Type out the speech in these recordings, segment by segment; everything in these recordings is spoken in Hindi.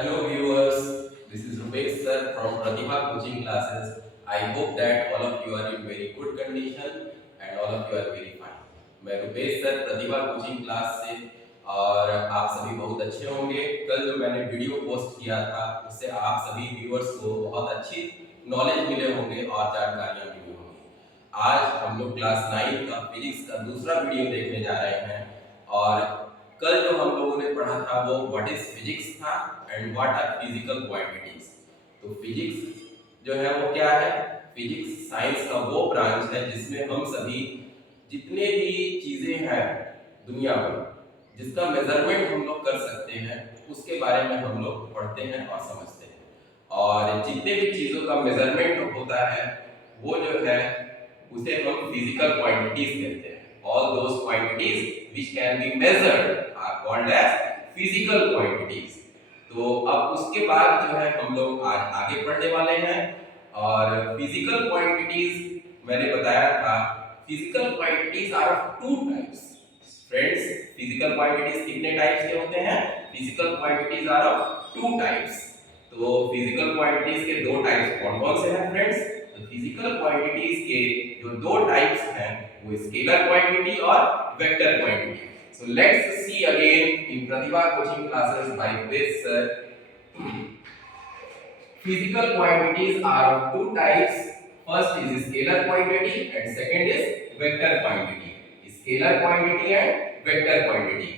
Hello viewers, this is Rupesh sir from Pratibha Coaching Classes. I hope that all of you are in very good condition and all of you are very fine. मैं रुपेश सर प्रतिभा कोचिंग क्लास से और आप सभी बहुत अच्छे होंगे। कल जो मैंने वीडियो पोस्ट किया था उससे आप सभी व्यूअर्स को बहुत अच्छी नॉलेज मिले होंगे और जानकारियां मिली होंगी। आज हम लोग क्लास 9 का फिजिक्स का दूसरा वीडियो देखने जा रहे हैं और कल जो हम लोगों ने पढ़ा था वो व्हाट इज फिजिक्स था and what are physical quantities. तो फिजिक्स जो है वो क्या है? फिजिक्स साइंस का वो ब्रांच है जिसमें हम सभी जितने भी चीजें हैं दुनिया में जिसका मेजरमेंट हम लोग कर सकते हैं उसके बारे में हम लोग पढ़ते हैं और समझते हैं। और जितने भी चीजों का मेजरमेंट होता है वो जो है उसे हम फिजिकल क्वांटिटीज कहते हैं। All those quantities which can be measured are called as physical quantities। तो अब उसके बाद जो है हम लोग आज आगे पढ़ने वाले हैं और फिजिकल क्वांटिटीज मैंने बताया था। Physical quantities are of two types. Friends, physical quantities कितने टाइप्स के होते हैं? Physical quantities are of two types. तो फिजिकल क्वांटिटीज के दो टाइप्स कौन कौन से हैं फ्रेंड्स? तो फिजिकल क्वांटिटीज के जो दो टाइप्स हैं वो स्केलर क्वांटिटी और vector quantity. So let's see again in Pratibha coaching classes by Rupesh sir. Physical quantities are of two types. First is scalar quantity and second is vector quantity. Scalar quantity and vector quantity.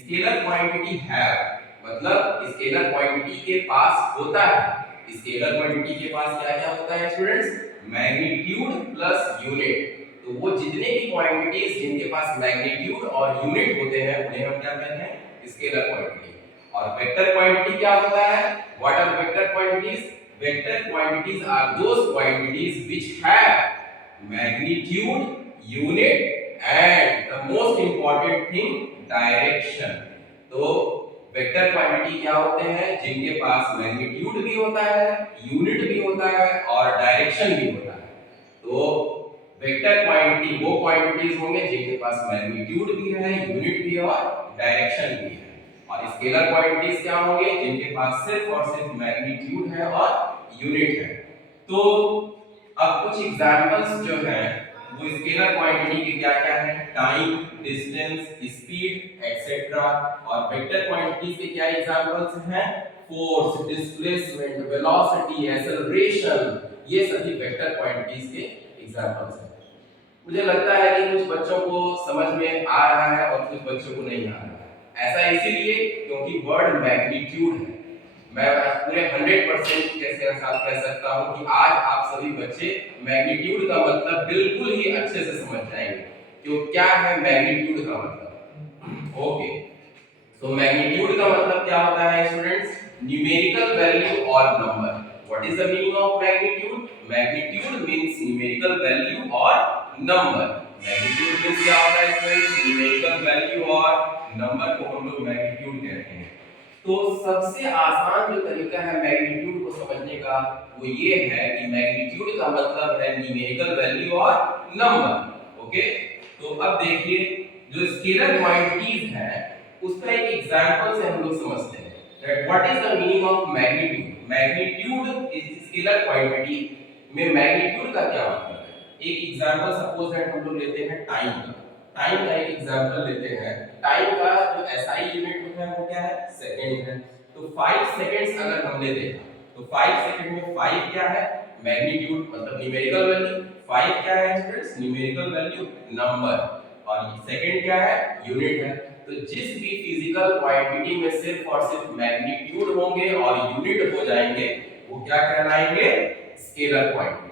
Scalar quantity have मतलब स्केलर क्वांटिटी के पास होता है। स्केलर क्वांटिटी के पास क्या क्या होता है स्टूडेंट्स? Magnitude plus unit. तो वो जितने भी क्वांटिटीज जिनके पास मैग्नीट्यूड और यूनिट होते हैं उन्हें हम क्या कहते हैं? Scalar quantity. और वेक्टर क्वांटिटी क्या होता है? What are vector quantities? Vector quantities are those quantities which have magnitude, unit and the most important thing direction. तो वेक्टर क्वांटिटी क्या होते हैं? जिनके पास मैग्नीट्यूड भी होता है, यूनिट भी होता है और डायरेक्शन भी होता है। तो वेक्टर क्वांटिटी वो क्वांटिटीज होंगे जिनके पास मैग्नीट्यूड भी है, यूनिट भी है और डायरेक्शन भी है। और स्केलर क्वांटिटीज क्या होंगे? जिनके पास सिर्फ और सिर्फ मैग्नीट्यूड है और यूनिट है। तो अब कुछ एग्जांपल्स जो है वो स्केलर क्वांटिटी के क्या क्या है? Time, distance, speed etcetera. और वेक्टर क्वांटिटीज के क्या एग्जांपल्स हैं? Force, displacement, velocity, acceleration. ये सभी वेक्टर क्वांटिटीज के एग्जांपल्स हैं। मुझे लगता है कि कुछ बच्चों को समझ में आ रहा है और कुछ बच्चों को नहीं आ रहा है। ऐसा इसीलिए क्योंकि वर्ड मैग्नीट्यूड है। मैं पूरे 100% कैसे साथ कह सकता हूं कि आज आप सभी बच्चे मैग्नीट्यूड का मतलब बिल्कुल ही अच्छे से समझ जाएंगे। क्यों क्या है मैग्नीट्यूड का मतलब? ओके, तो मैग्नीट्यूड का मतलब क्या होता है स्टूडेंट्स? न्यूमेरिकल वैल्यू और number. What is the meaning of magnitude? Magnitude means numerical value और नंबर। मैग्नीट्यूड मींस क्या होता है स्टूडेंट्स? न्यूमेरिकल वैल्यू और नंबर को हम लोग मैग्नीट्यूड कहते हैं। तो सबसे आसान जो तरीका है मैग्नीट्यूड को समझने का वो ये है कि मैग्नीट्यूड का मतलब है न्यूमेरिकल वैल्यू और नंबर। ओके, तो अब देखिए जो स्केलर क्वांटिटीज है उसका एक एग्जांपल से हम लोग समझते हैं that what is the meaning of magnitude. Magnitude is scalar quantity में मैग्नीट्यूड का क्या मतलब है? एक एग्जांपल सपोज दैट हम लोग लेते हैं टाइम का। टाइम का एक एग्जांपल लेते हैं। टाइम का जो एसआई यूनिट होता है वो क्या है? सेकंड है। तो 5 सेकंड्स अगर हमने देखा तो 5 सेकंड में 5 क्या है? मैग्नीट्यूड मतलब न्यूमेरिकल वैल्यू। 5 क्या है स्टूडेंट्स? Numerical value, number. और सेकंड क्या है? यूनिट है। तो जिस भी फिजिकल क्वांटिटी में सिर्फ और सिर्फ मैग्नीट्यूड होंगे और यूनिट हो जाएंगे वो क्या कहलाएंगे? Scalar quantity.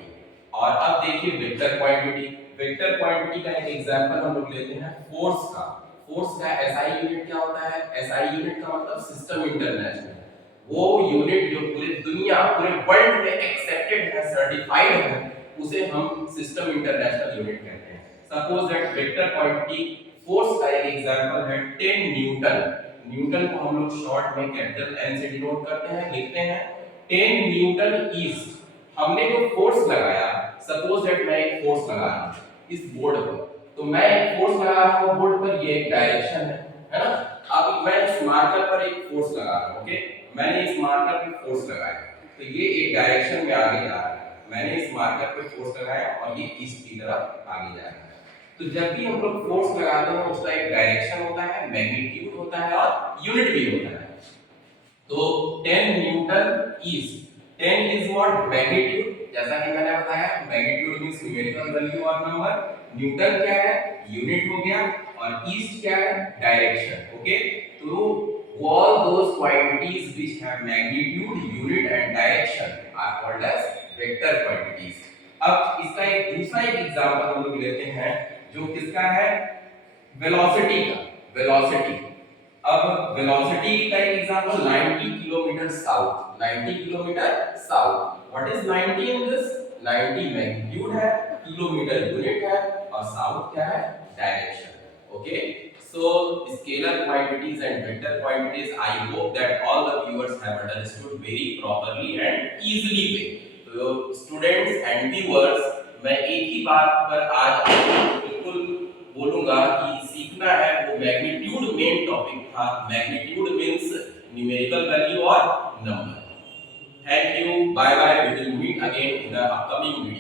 और अब देखिए वेक्टर क्वांटिटी। वेक्टर क्वांटिटी का एक एग्जांपल हम लोग लेते हैं फोर्स का। फोर्स का एसआई यूनिट क्या होता है? एसआई यूनिट का मतलब सिस्टम इंटरनेशनल। वो यूनिट जो पूरी दुनिया पूरे वर्ल्ड में एक्सेप्टेड है, सर्टिफाइड है, उसे हम सिस्टम इंटरनेशनल यूनिट कहते हैं। Suppose that vector quantity force का एक एग्जांपल है 10 न्यूटन। न्यूटन को हम लोग शॉर्ट में कैपिटल एन से डिनोट करते हैं, लिखते हैं 10 न्यूटन इज। हमने जो फोर्स लगाया, सपोज दैट मैं एक फोर्स लगा रहा हूं इस बोर्ड पर, तो मैं एक फोर्स लगा रहा हूं बोर्ड पर, ये एक डायरेक्शन है ना। अब मैं इस मार्कर पर एक फोर्स लगा रहा हूं। ओके, मैंने इस मार्कर पे फोर्स लगाया तो ये एक डायरेक्शन में आगे जा रहा है, मैंने इस मार्कर पे फोर्स लगाया और ये ईस्ट की तरफ आगे जा रहा है। तो जब भी हम लोग फोर्स लगाते हैं उसका एक डायरेक्शन होता है, मैग्नीट्यूड होता है और यूनिट भी होता है। तो 10 Newton east, 10 is what magnitude, जैसा कि मैंने बताया मैग्नीट्यूड मींस न्यूमेरिकल वैल्यू और नंबर, न्यूटन क्या है यूनिट हो गया और ईस्ट क्या है डायरेक्शन। ओके, तो all those quantities which have magnitude, unit and direction are called as vector quantities। अब इसका एक दूसरा एग्जांपल हम लोग लेते हैं जो किसका है वेलोसिटी का, वेलोसिटी। अब वेलोसिटी का एक example 90 kilometre south, 90 kilometre south. What is 90 in this, 90 magnitude है, किलोमीटर यूनिट है और साउथ क्या है direction. Okay, so scalar quantities and vector quantities, I hope that all the viewers have understood very properly and easily way। तो स्टूडेंट्स एंड व्यूअर्स, मैं एक ही बात पर आज आपको बिल्कुल बोलूंगा कि सीखना है वो मैग्नीट्यूड मेन टॉपिक था। मैग्नीट्यूड मींस न्यूमेरिकल वैल्यू और number. Thank you, bye bye, we will meet again in the upcoming video.